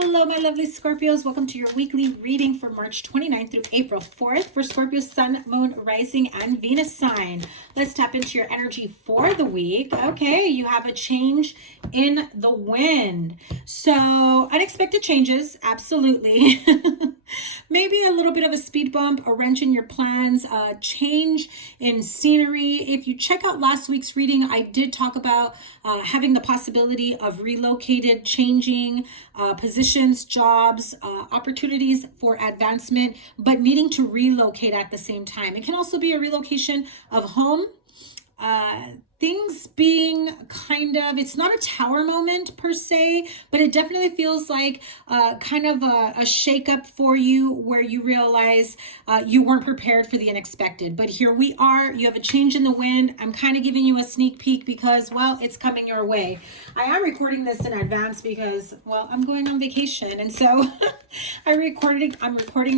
Hello, my lovely Scorpios. Welcome to your weekly reading for March 29th through April 4th for Scorpio Sun, Moon, Rising, and Venus sign. Let's tap into your energy for the week. Okay, you have a change in the wind. So, unexpected changes, absolutely. Maybe a little bit of a speed bump, a wrench in your plans, a change in scenery. If you check out last week's reading, I did talk about having the possibility of relocated, changing positions, jobs, opportunities for advancement, but needing to relocate at the same time. It can also be a relocation of home. Things being kind of, it's not a tower moment per se, but it definitely feels like kind of a shakeup for you where you realize you weren't prepared for the unexpected. But here we are, you have a change in the wind. I'm kind of giving you a sneak peek because, well, it's coming your way. I am recording this in advance because, well, I'm going on vacation. And so I'm recording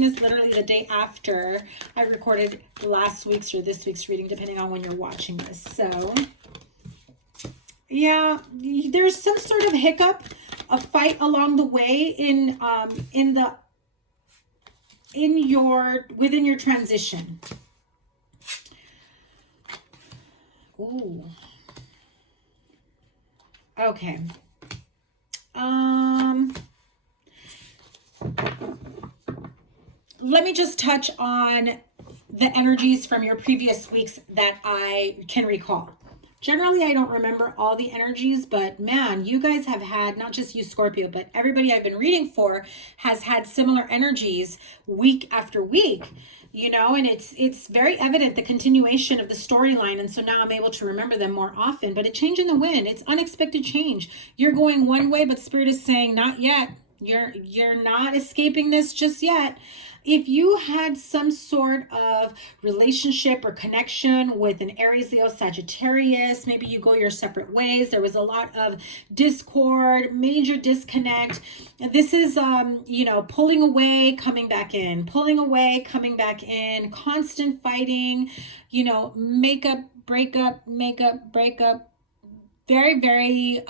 this literally the day after I recorded last week's or this week's reading, depending on when you're watching this. So yeah, there's some sort of hiccup, a fight along the way within your transition. Ooh. Okay. Let me just touch on the energies from your previous weeks that I can recall. Generally, I don't remember all the energies, but man, you guys have had, not just you Scorpio, but everybody I've been reading for has had similar energies week after week, you know, and it's very evident the continuation of the storyline. And so now I'm able to remember them more often, but a change in the wind, it's unexpected change. You're going one way, but Spirit is saying, not yet. You're not escaping this just yet. If you had some sort of relationship or connection with an Aries, Leo, Sagittarius, maybe you go your separate ways. There was a lot of discord, major disconnect. And this is, pulling away, coming back in, pulling away, coming back in, constant fighting, makeup, breakup, makeup, breakup. Very, very,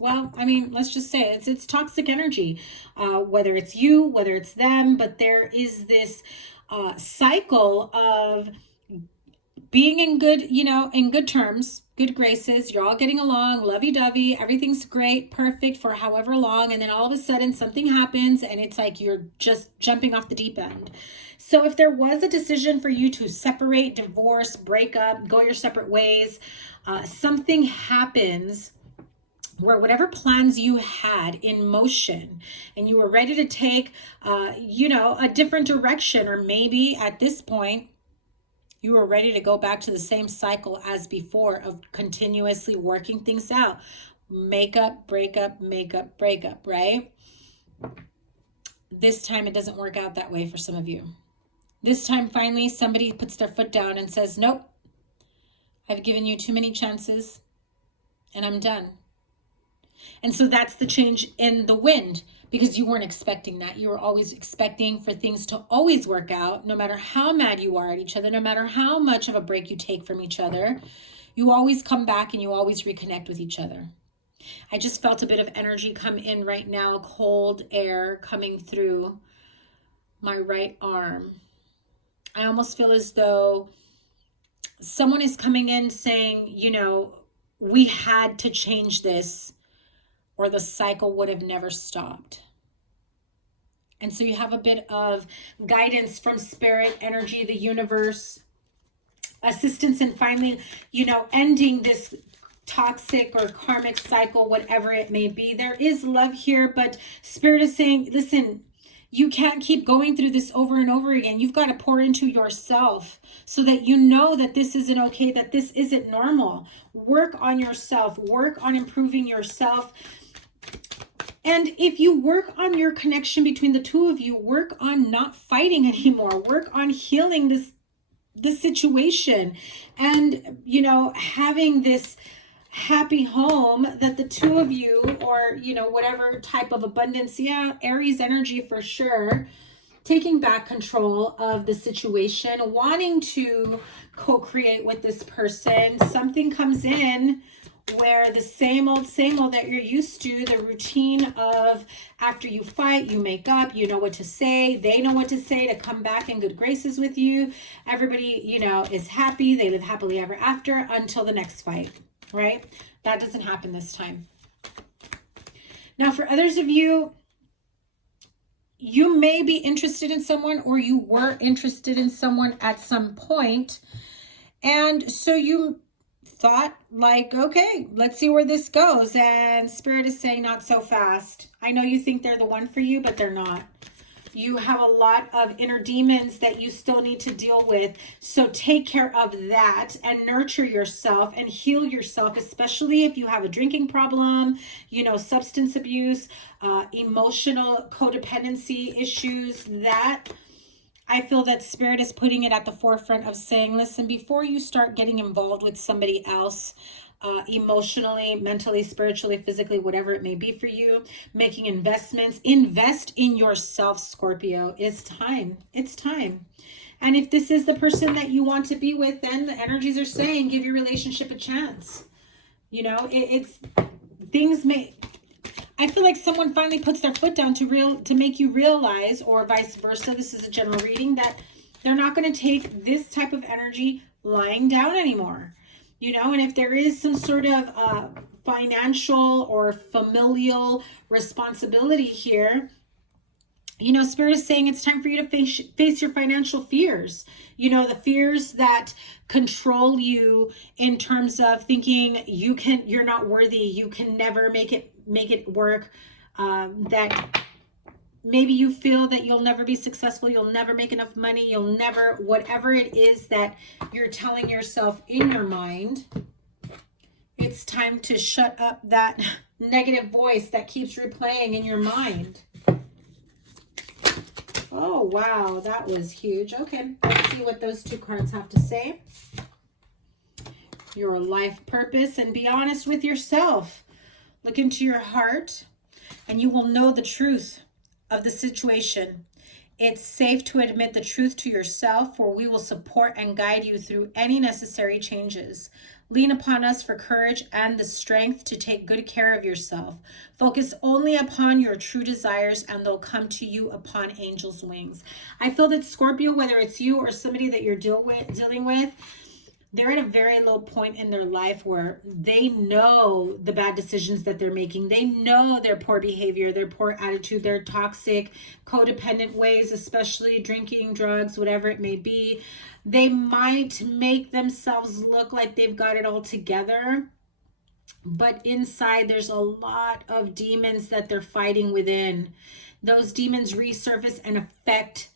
well, I mean, let's just say it's toxic energy, whether it's you, whether it's them, but there is this cycle of being in good terms, good graces. You're all getting along, lovey-dovey, everything's great, perfect for however long, and then all of a sudden something happens and it's like you're just jumping off the deep end. So if there was a decision for you to separate, divorce, break up, go your separate ways, something happens where whatever plans you had in motion and you were ready to take, a different direction, or maybe at this point, you were ready to go back to the same cycle as before of continuously working things out. Makeup, breakup, makeup, breakup, right? This time it doesn't work out that way for some of you. This time, finally, somebody puts their foot down and says, nope, I've given you too many chances and I'm done. And so that's the change in the wind, because you weren't expecting that. You were always expecting for things to always work out, no matter how mad you are at each other, no matter how much of a break you take from each other. You always come back and you always reconnect with each other. I just felt a bit of energy come in right now, cold air coming through my right arm. I almost feel as though someone is coming in saying, we had to change this, or the cycle would have never stopped. And so you have a bit of guidance from spirit, energy, the universe, assistance in finally, ending this toxic or karmic cycle, whatever it may be. There is love here, but spirit is saying, listen, you can't keep going through this over and over again. You've got to pour into yourself so that you know that this isn't okay, that this isn't normal. Work on yourself, work on improving yourself. And if you work on your connection between the two of you, work on not fighting anymore, work on healing this situation, and, having this happy home that the two of you, or, whatever type of abundance, Aries energy for sure, taking back control of the situation, wanting to co-create with this person. Something comes in where the same old that you're used to, the routine of after you fight, you make up, you know what to say, they know what to say to come back in good graces with you. Everybody, you know, is happy. They live happily ever after until the next fight, right? That doesn't happen this time. Now, for others of you, you may be interested in someone, or you were interested in someone at some point. And so you thought like, okay, let's see where this goes. And Spirit is saying not so fast. I know you think they're the one for you, but they're not. You have a lot of inner demons that you still need to deal with. So take care of that and nurture yourself and heal yourself, especially if you have a drinking problem, you know, substance abuse, emotional codependency issues. That I feel that Spirit is putting it at the forefront of saying, listen, before you start getting involved with somebody else, emotionally, mentally, spiritually, physically, whatever it may be for you, making investments, invest in yourself, Scorpio. It's time. It's time. And if this is the person that you want to be with, then the energies are saying, give your relationship a chance. You know, it's things may... I feel like someone finally puts their foot down to make you realize, or vice versa, this is a general reading, that they're not going to take this type of energy lying down anymore. You know, and if there is some sort of financial or familial responsibility here, you know, Spirit is saying it's time for you to face your financial fears. You know, the fears that control you in terms of thinking you're not worthy, you can never make it work, that maybe you feel that you'll never be successful, you'll never make enough money, you'll never, whatever it is that you're telling yourself in your mind. It's time to shut up that negative voice that keeps replaying in your mind. Oh, wow, that was huge. Okay, let's see what those two cards have to say. Your life purpose, and be honest with yourself. Look into your heart, and you will know the truth of the situation. It's safe to admit the truth to yourself, for we will support and guide you through any necessary changes. Lean upon us for courage and the strength to take good care of yourself. Focus only upon your true desires, and they'll come to you upon angels' wings. I feel that Scorpio, whether it's you or somebody that you're dealing with, they're at a very low point in their life where they know the bad decisions that they're making. They know their poor behavior, their poor attitude, their toxic, codependent ways, especially drinking, drugs, whatever it may be. They might make themselves look like they've got it all together, but inside there's a lot of demons that they're fighting within. Those demons resurface and affect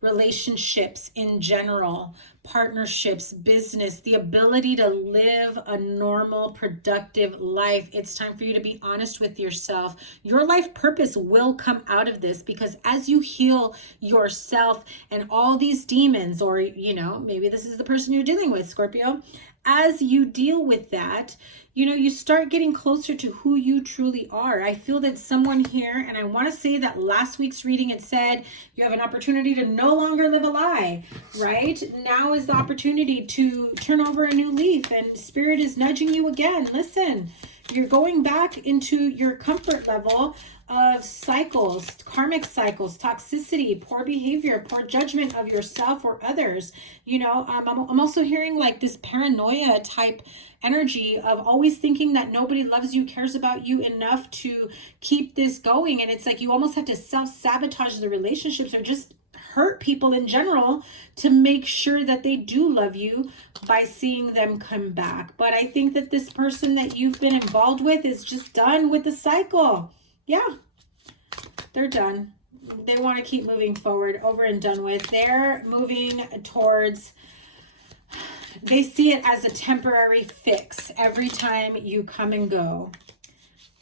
relationships in general, partnerships, business, the ability to live a normal, productive life. It's time for you to be honest with yourself. Your life purpose will come out of this, because as you heal yourself and all these demons, or, you know, maybe this is the person you're dealing with, Scorpio, as you deal with that, you know, you start getting closer to who you truly are. I feel that someone here, and I want to say that last week's reading, it said you have an opportunity to no longer live a lie, right? Now is the opportunity to turn over a new leaf, and Spirit is nudging you again. Listen, you're going back into your comfort level of cycles, karmic cycles, toxicity, poor behavior, poor judgment of yourself or others. You know, I'm also hearing like this paranoia type energy of always thinking that nobody loves you, cares about you enough to keep this going. And it's like you almost have to self-sabotage the relationships, or just hurt people in general to make sure that they do love you by seeing them come back. But I think that this person that you've been involved with is just done with the cycle. Yeah, they're done. They want to keep moving forward, over and done with. They're moving towards, they see it as a temporary fix every time you come and go.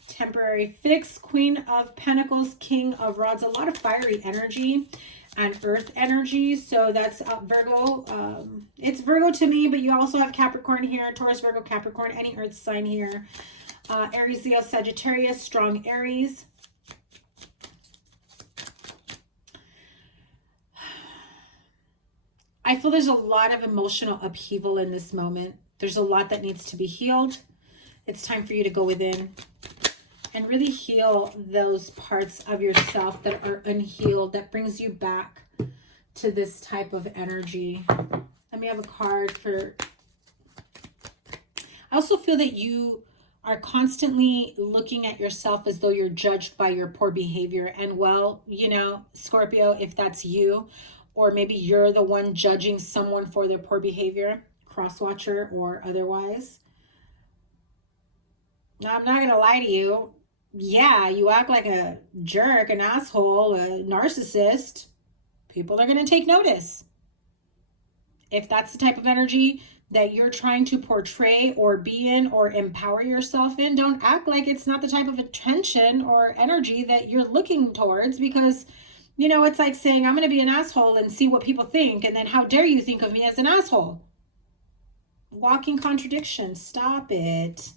Temporary fix. Queen of Pentacles, King of Rods, a lot of fiery energy and earth energy. So that's Virgo. It's Virgo to me, but you also have Capricorn here, Taurus, Virgo, Capricorn, any earth sign here. Aries, Leo, Sagittarius, strong Aries. I feel there's a lot of emotional upheaval in this moment. There's a lot that needs to be healed. It's time for you to go within and really heal those parts of yourself that are unhealed, that brings you back to this type of energy. Let me have a card for... I also feel that you are constantly looking at yourself as though you're judged by your poor behavior. And well, you know, Scorpio, if that's you, or maybe you're the one judging someone for their poor behavior, cross-watcher or otherwise. Now, I'm not going to lie to you. Yeah, you act like a jerk, an asshole, a narcissist. People are going to take notice. If that's the type of energy that you're trying to portray or be in or empower yourself in, don't act like it's not the type of attention or energy that you're looking towards, because, you know, it's like saying, I'm going to be an asshole and see what people think, and then how dare you think of me as an asshole? Walking contradiction. Stop it.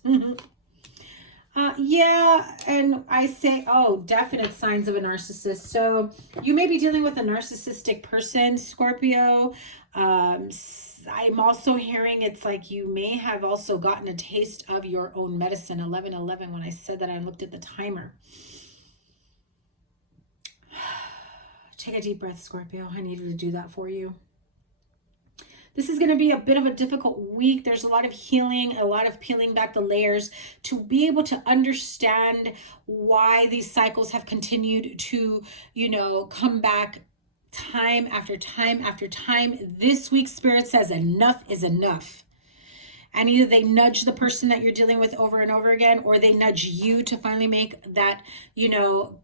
Yeah, and I say, oh, definite signs of a narcissist. So you may be dealing with a narcissistic person, Scorpio. I'm also hearing it's like you may have also gotten a taste of your own medicine. 11:11. When I said that, I looked at the timer. Take a deep breath, Scorpio. I needed to do that for you. This is going to be a bit of a difficult week. There's a lot of healing, a lot of peeling back the layers to be able to understand why these cycles have continued to, you know, come back time after time after time. This week, Spirit says enough is enough. And either they nudge the person that you're dealing with over and over again, or they nudge you to finally make that, you know,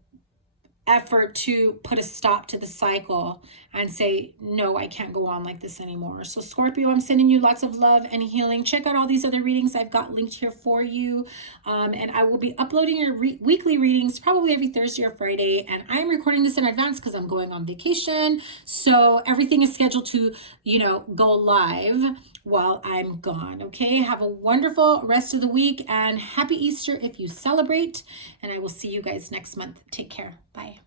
effort to put a stop to the cycle and say, no, I can't go on like this anymore. So Scorpio, I'm sending you lots of love and healing. Check out all these other readings I've got linked here for you. And I will be uploading your weekly readings probably every Thursday or Friday. And I'm recording this in advance because I'm going on vacation. So everything is scheduled to, you know, go live while I'm gone. Okay, have a wonderful rest of the week and happy Easter if you celebrate. And I will see you guys next month. Take care. Bye.